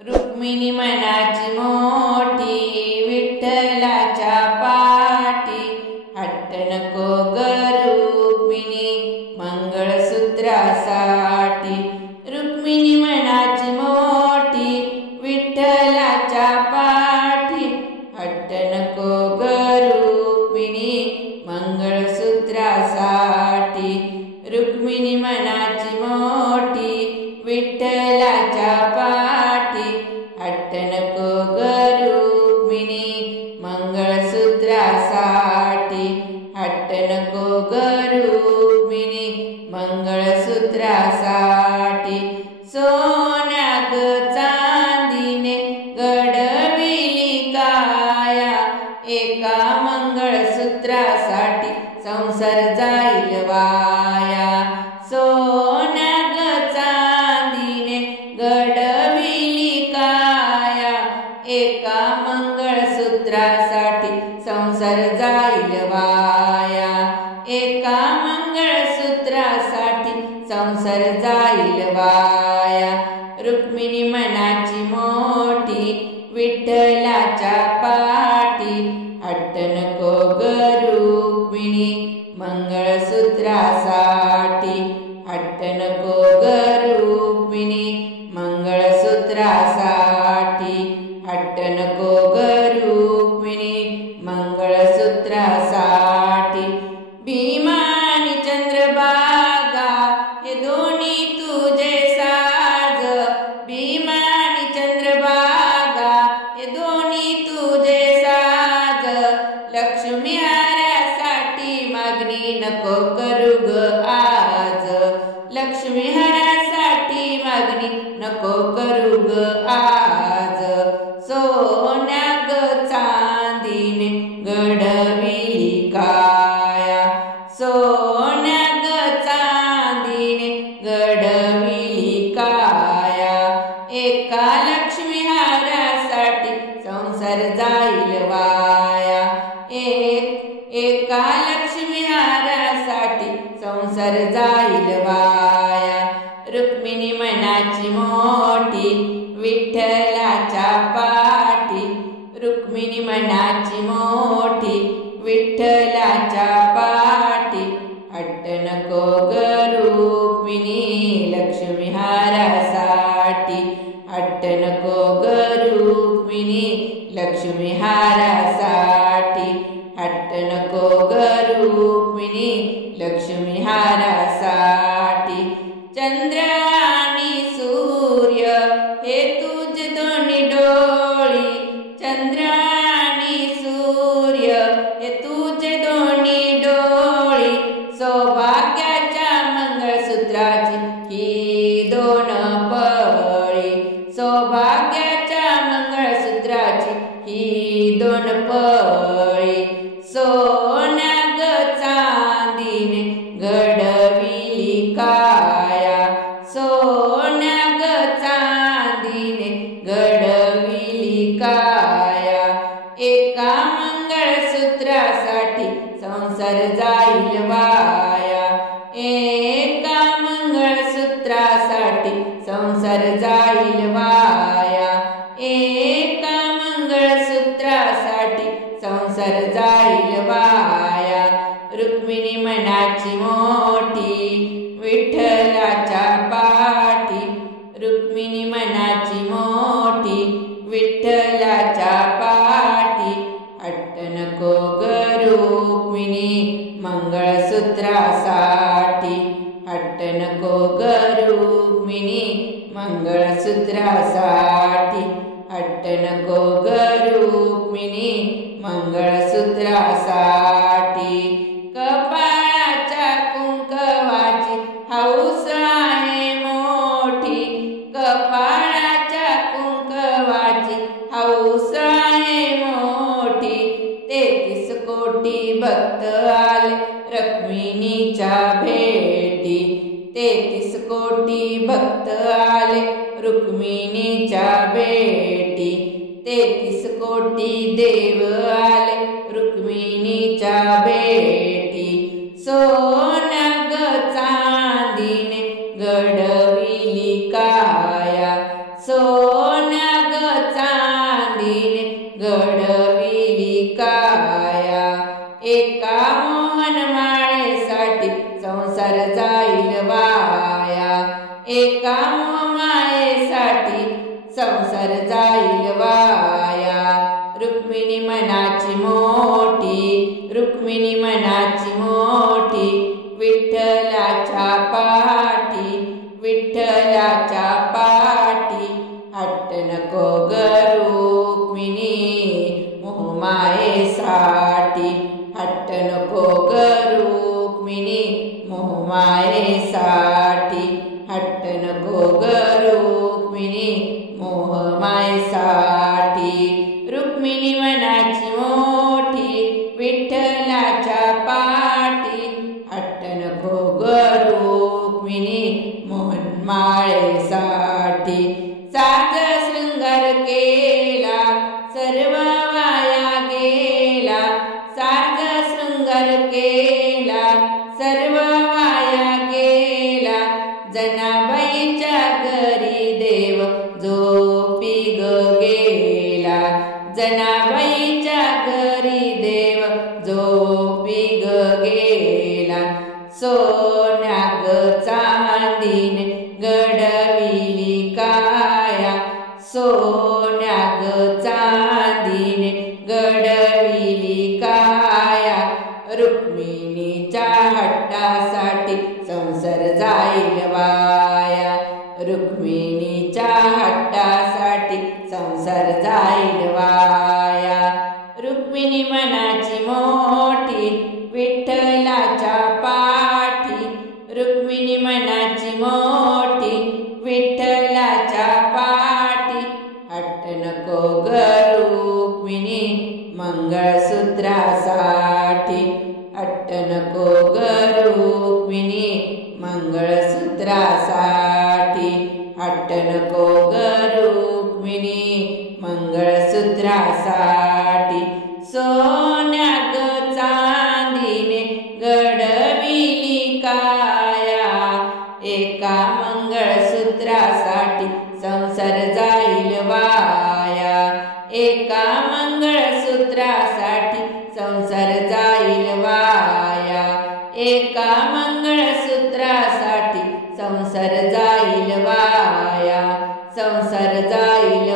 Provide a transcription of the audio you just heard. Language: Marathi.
रुक्मिणी मनाची मोठी विठ्ठलाच्या पाठी, हट्ट नको ग रुक्मिणी मंगळसूत्रासाठी। रुक्मिणी मनाची मोठी विठ्ठलाच्या पाठी, हट्ट नको ग रुक्मिणी मंगळसूत्रासाठी। रुक्मिणी मनाची मोठी विठ्ठलाच्या पाठी, हट्ट नको ग रुक्मिणी मंगळसूत्रासाठी। हट्ट नको ग रुक्मिणी मंगळसूत्रासाठी। सोन्या ग चांदीने घडविली काया, एका मंगळसूत्रासाठी संसार जाईल वाया। सोन्या ग चांदीने घडविली काया, एका मंगळसूत्रासाठी संसार जाईल वाया। एका मंगळसूत्रासाठी संसार जाईल वाया। रुक्मिणी मनाची मोठी विठ्ठलाच्या पाठी, हट्ट नको ग रुक्मिणी मंगळसूत्रासाठी। हट्ट नको ग रुक्मिणी मंगळसूत्रासाठी। हट्ट नको ग रुक्मिणी मंगळसूत्रासाठी। भीमा आणि चंद्रभागा हे दोन्ही तुझे साज, भीमा आणि चंद्रभागा हे दोन्ही तुझे साज। लक्ष्मी हारासाठी मागणी नको करू ग आज, लक्ष्मी हारासाठी मागणी नको करू ग आज। सोन्या ग चांदीने घडविली काया, सोन्या ग चांदीने घडविली काया, एका लक्ष्मी हारासाठी संसार जाईल वाया। एका लक्ष्मी हारासाठी संसार जाईल वाया। रुक्मिणी मनाची मोठी विठ्ठलाच्या पाठी, रुक्मिणी मनाची मोठी विठ्ठलाच्या पाठी, हट्ट नको ग रुक्मिणी लक्ष्मी हारासाठी। हट्ट नको ग रुक्मिणी लक्ष्मी हारासाठी। हट्ट नको ग रुक्मिणी लक्ष्मी हारासाठी। चंद्र आणि सूर्य हे तुझे दोन्ही डोळी, चंद्र आणि सूर्य हे तुझे दोन्ही डोळी। सौभाग्याच्या मंगळसूत्राची ही दोन पळी, सौभाग्याच्या मंगळसूत्राची ही दोन पळी। सोन्या ग चांदीने घडविली काया, सोन्या ग चांदीने घडविली काया, एका मंगळसूत्रासाठी संसार जाईल वाया। एका मंगळसूत्रासाठी संसार जाईल वाया। एका मंगळसूत्रासाठी संसार जाईल वाया। रुक्मिणी मनाची मोठी विठ्ठलाच्या पाठी, रुक्मिणी मनाची मोठी विठ्ठलाच्या पाठी, हट्ट नको ग रुक्मिणी मंगळसूत्रासाठी। हट्ट नको ग रुक्मिणी मंगळसूत्रासाठी। हट्ट नको ग रुक्मिणी मंगळसूत्रासाठी। कपाळाच्या कुंकवाची हौस आहे मोठी, कपाळाच्या कुंकवाची हौस आहे मोठी। 33 कोटी भक्त आले रुक्मिणीच्या भेटी, 33 कोटी भक्त आले रुक्मिणीच्या भेटी। 33 कोटी देव आले रुक्मिणीच्या भेटी। सोन्या ग चांदीने घडविली काया, सोन्या संसार जाईल वाया, एका मोहमायेसाठी संसार जाईल वाया. रुक्मिणी मनाची मोठी, रुक्मिणी मनाची मोठी, विठ्ठलाच्या पाठी, विठ्ठलाच्या पाठी. हट्ट नको ग रुक्मिणी मोहमायेसाठी, हट्ट नको ग रुक्मिणी मोहमायेसाठी, हट्ट नको ग रुक्मिणी मोहमायेसाठी. रुक्मिणी मनाची मोठी, विठ्ठलाच्या पाठी, हट्ट नको ग रुक्मिणी मोहमायेसाठी. साज शृंगार केला सर्व वाया गेला, साज शृंगार केला सर्व वाया गेला. जनाबाईच्या घरी देव झोपी गेला, जनाबाईच्या घरी देव झोपी गेला. सोन्या ग चांदीने घडविली काया, सोन्या ग चांदीने घडविली काया. रुक्मिणीच्या हट्टासाठी संसार जाईल वाया, रुक्मिणीच्या हट्टासाठी संसार जाईल वाया. रुक्मिणी मनाची मोठी, विठ्ठलाच्या पाठी, रुक्मिणी मनाची मोठी, विठ्ठलाच्या पाठी. हट्ट नको ग रुक्मिणी मंगळसूत्रासाठी, हट्ट नको ग रुक्मिणी मंगळसूत्रासाठी, हट्ट नको ग रुक्मिणी मंगळसूत्रासाठी. सोन्या ग चांदीने घडविली काया, एका मंगळसूत्रासाठी संसार जाईल वाया, एका मंगळसूत्रासाठी संसार जाईल वाया, एका मंगळसूत्रासाठी संसार जाईल वाया, संसार जाईल